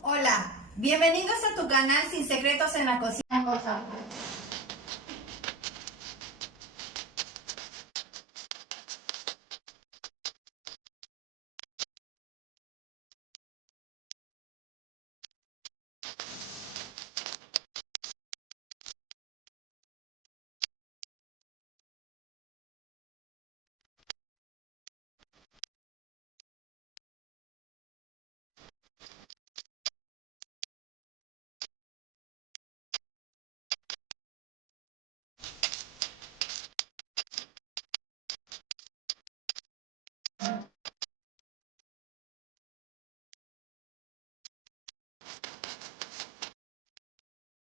Hola, bienvenidos a tu canal Sin Secretos en la Cocina.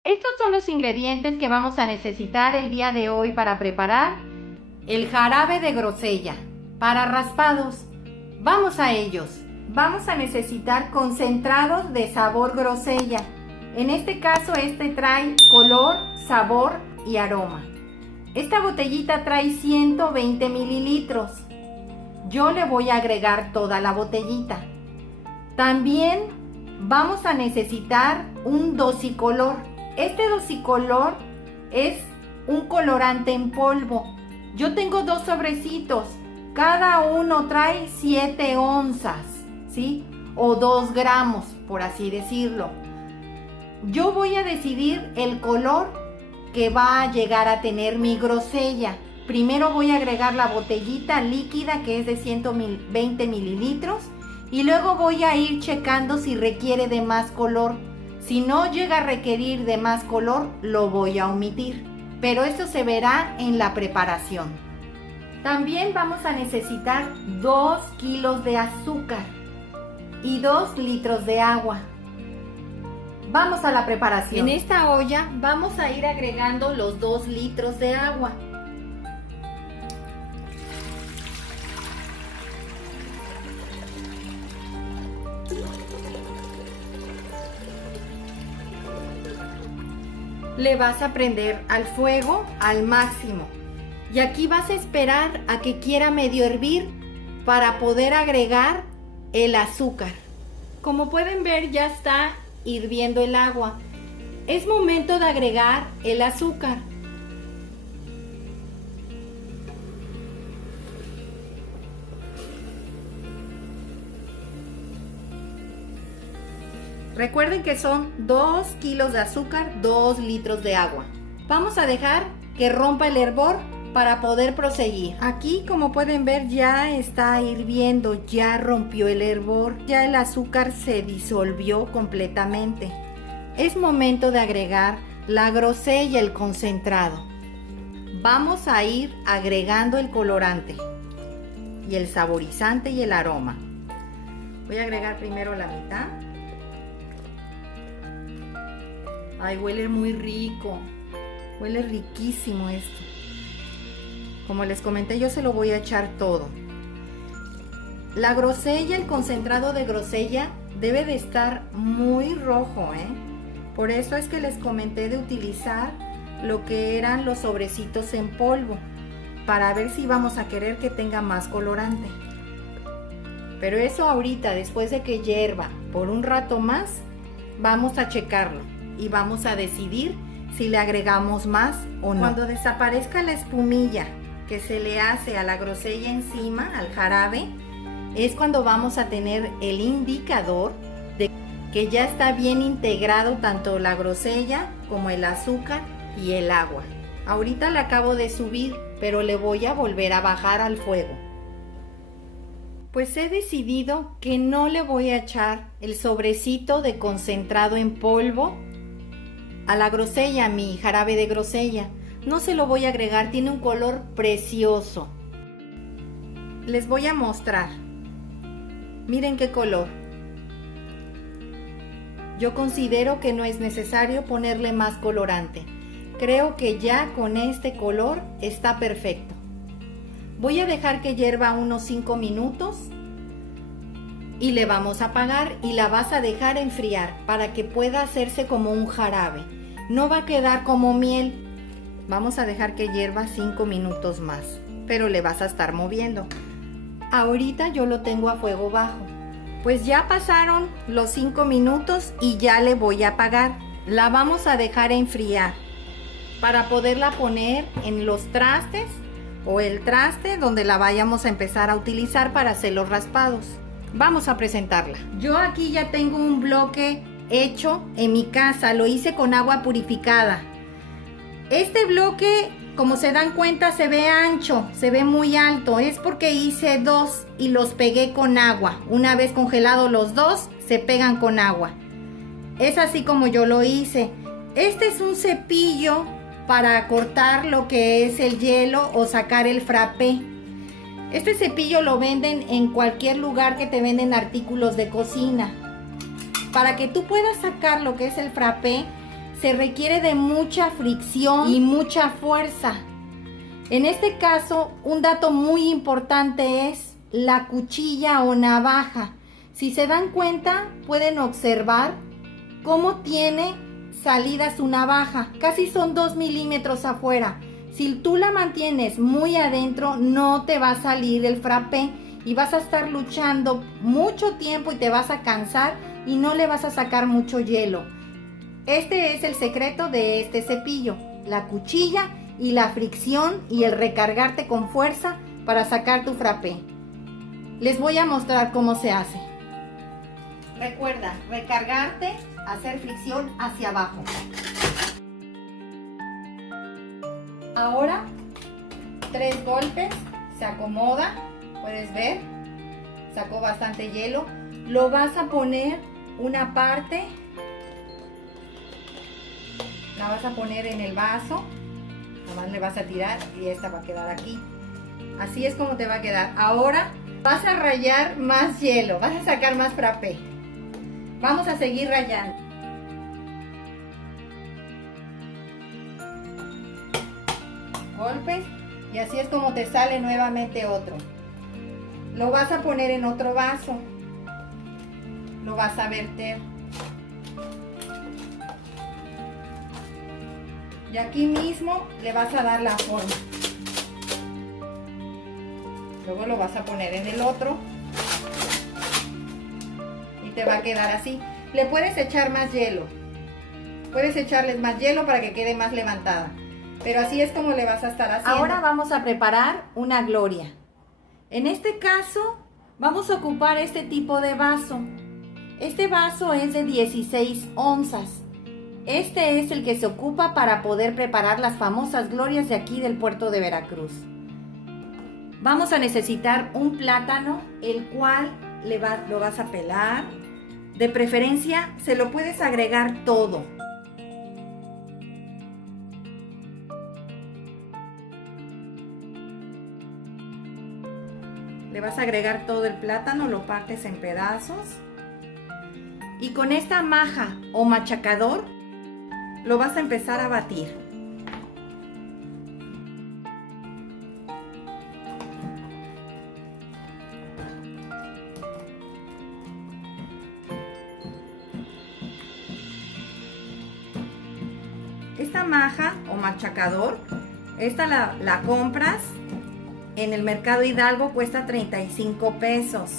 Estos son los ingredientes que vamos a necesitar el día de hoy para preparar el jarabe de grosella para raspados. Vamos a ellos. Vamos a necesitar concentrados de sabor grosella. En este caso, este trae color, sabor y aroma. Esta botellita trae 120 mililitros. Yo le voy a agregar toda la botellita. También vamos a necesitar un dosicolor. Este dosicolor es un colorante en polvo. Yo tengo 2 sobrecitos. Cada uno trae 7 onzas, ¿sí? O 2 gramos, por así decirlo. Yo voy a decidir el color que va a llegar a tener mi grosella. Primero voy a agregar la botellita líquida, que es de 120 mililitros. Y luego voy a ir checando si requiere de más color. Si no llega a requerir de más color, lo voy a omitir. Pero eso se verá en la preparación. También vamos a necesitar 2 kilos de azúcar y 2 litros de agua. Vamos a la preparación. En esta olla vamos a ir agregando los 2 litros de agua. Le vas a prender al fuego al máximo. Y aquí vas a esperar a que quiera medio hervir para poder agregar el azúcar. Como pueden ver, ya está hirviendo el agua. Es momento de agregar el azúcar. Recuerden que son 2 kilos de azúcar, 2 litros de agua. Vamos a dejar que rompa el hervor para poder proseguir. Aquí, como pueden ver, ya está hirviendo, ya rompió el hervor, ya el azúcar se disolvió completamente. Es momento de agregar la grosella, el concentrado. Vamos a ir agregando el colorante y el saborizante y el aroma. Voy a agregar primero la mitad. Ay, huele muy rico. Huele riquísimo esto. Como les comenté, yo se lo voy a echar todo. La grosella, el concentrado de grosella, debe de estar muy rojo, ¿eh? Por eso es que les comenté de utilizar lo que eran los sobrecitos en polvo, para ver si vamos a querer que tenga más colorante. Pero eso ahorita, después de que hierva por un rato más, vamos a checarlo y vamos a decidir si le agregamos más o no. Cuando desaparezca la espumilla que se le hace a la grosella encima, al jarabe, es cuando vamos a tener el indicador de que ya está bien integrado tanto la grosella como el azúcar y el agua. Ahorita le acabo de subir, pero le voy a volver a bajar al fuego. Pues he decidido que no le voy a echar el sobrecito de concentrado en polvo a la grosella, a mi jarabe de grosella. No se lo voy a agregar, tiene un color precioso. Les voy a mostrar. Miren qué color. Yo considero que no es necesario ponerle más colorante. Creo que ya con este color está perfecto. Voy a dejar que hierva unos 5 minutos y le vamos a apagar y la vas a dejar enfriar para que pueda hacerse como un jarabe. No va a quedar como miel. Vamos a dejar que hierva 5 minutos más, pero le vas a estar moviendo. Ahorita yo lo tengo a fuego bajo. Pues ya pasaron los 5 minutos y ya le voy a apagar. La vamos a dejar enfriar para poderla poner en los trastes o el traste donde la vayamos a empezar a utilizar para hacer los raspados. Vamos a presentarla. Yo aquí ya tengo un bloque hecho en mi casa, lo hice con agua purificada. Este bloque, como se dan cuenta, se ve ancho, se ve muy alto. Es porque hice dos y los pegué con agua. Una vez congelados los dos, se pegan con agua. Es así como yo lo hice. Este es un cepillo para cortar lo que es el hielo o sacar el frappé. Este cepillo lo venden en cualquier lugar que te venden artículos de cocina. Para que tú puedas sacar lo que es el frappé, se requiere de mucha fricción y mucha fuerza. En este caso, un dato muy importante es la cuchilla o navaja. Si se dan cuenta, pueden observar cómo tiene salida su navaja. Casi son 2 milímetros afuera. Si tú la mantienes muy adentro, no te va a salir el frappé y vas a estar luchando mucho tiempo y te vas a cansar y no le vas a sacar mucho hielo. Este es el secreto de este cepillo, la cuchilla y la fricción y el recargarte con fuerza para sacar tu frappé. Les voy a mostrar cómo se hace. Recuerda, recargarte, hacer fricción hacia abajo. Ahora, 3 golpes, se acomoda, puedes ver, sacó bastante hielo. Lo vas a poner una parte, la vas a poner en el vaso, nomás le vas a tirar y esta va a quedar aquí. Así es como te va a quedar. Ahora vas a rallar más hielo, vas a sacar más frappé. Vamos a seguir rallando. Golpes y así es como te sale nuevamente otro. Lo vas a poner en otro vaso. Lo vas a verter. Y aquí mismo le vas a dar la forma. Luego lo vas a poner en el otro. Y te va a quedar así. Le puedes echar más hielo. Puedes echarles más hielo para que quede más levantada. Pero así es como le vas a estar haciendo. Ahora vamos a preparar una gloria. En este caso, vamos a ocupar este tipo de vaso. Este vaso es de 16 onzas. Este es el que se ocupa para poder preparar las famosas glorias de aquí del puerto de Veracruz. Vamos a necesitar un plátano, el cual lo vas a pelar. De preferencia, se lo puedes agregar todo. Le vas a agregar todo el plátano, lo partes en pedazos. Y con esta maja o machacador, lo vas a empezar a batir. Esta maja o machacador, esta la compras en el Mercado Hidalgo, cuesta 35 pesos.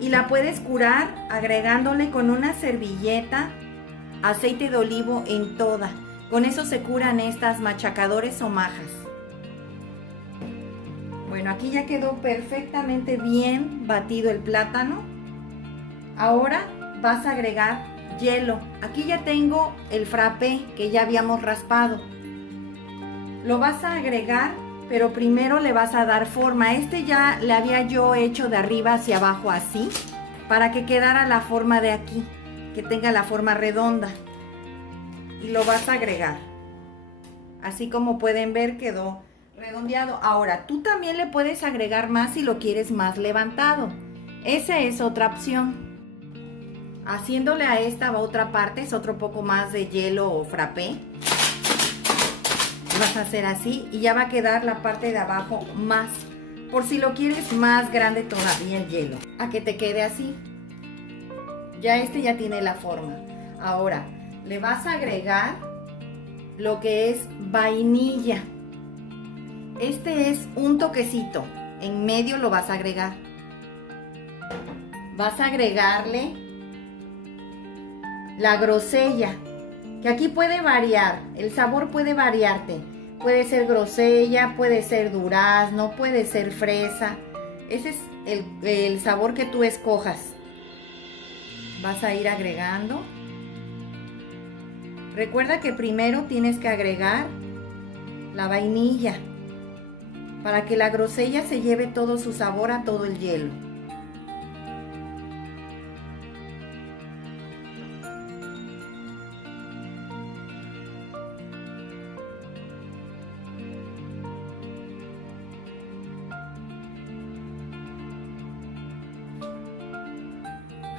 Y la puedes curar agregándole con una servilleta aceite de olivo en toda. Con eso se curan estas machacadores o majas. Bueno, aquí ya quedó perfectamente bien batido el plátano. Ahora vas a agregar hielo. Aquí ya tengo el frappé que ya habíamos raspado. Lo vas a agregar, pero primero le vas a dar forma. Este ya le había yo hecho de arriba hacia abajo así, para que quedara la forma de aquí, que tenga la forma redonda. Y lo vas a agregar. Así como pueden ver, quedó redondeado. Ahora, tú también le puedes agregar más si lo quieres más levantado. Esa es otra opción. Haciéndole a esta otra parte, es otro poco más de hielo o frappé. Vas a hacer así y ya va a quedar la parte de abajo más, por si lo quieres más grande todavía el hielo, a que te quede así. Ya este ya tiene la forma. Ahora le vas a agregar lo que es vainilla. Este es un toquecito, en medio lo vas a agregar. vas a agregarle la grosella, que aquí puede variar, el sabor puede variarte. Puede ser grosella, puede ser durazno, puede ser fresa. Ese es el sabor que tú escojas. Vas a ir agregando. Recuerda que primero tienes que agregar la vainilla para que la grosella se lleve todo su sabor a todo el hielo.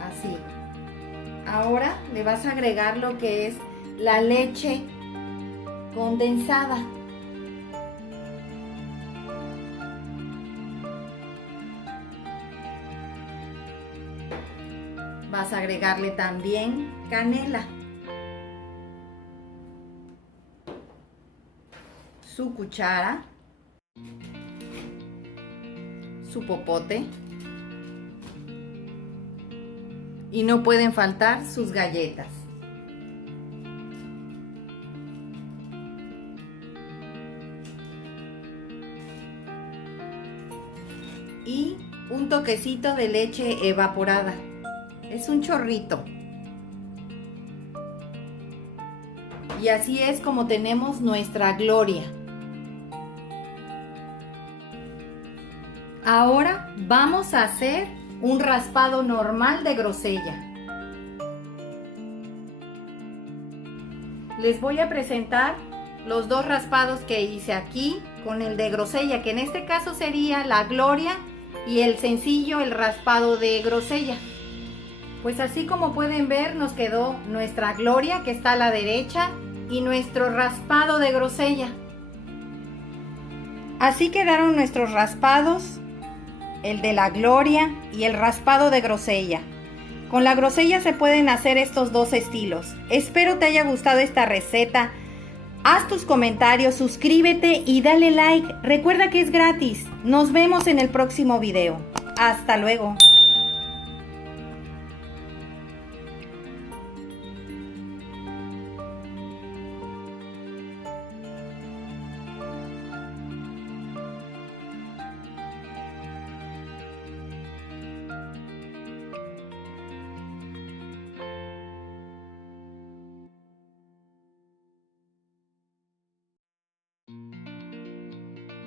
Así. Ahora le vas a agregar lo que es la leche condensada. Vas a agregarle también canela, su cuchara, su popote y no pueden faltar sus galletas. Y un toquecito de leche evaporada. Es un chorrito. Y así es como tenemos nuestra gloria. Ahora vamos a hacer un raspado normal de grosella. Les voy a presentar los dos raspados que hice aquí con el de grosella, que en este caso sería la gloria, y el sencillo, el raspado de grosella. Pues así como pueden ver, nos quedó nuestra gloria, que está a la derecha, y nuestro raspado de grosella. Así quedaron nuestros raspados, el de la gloria y el raspado de grosella. Con la grosella se pueden hacer estos dos estilos. Espero te haya gustado esta receta. Haz tus comentarios, suscríbete y dale like. Recuerda que es gratis. Nos vemos en el próximo video. Hasta luego.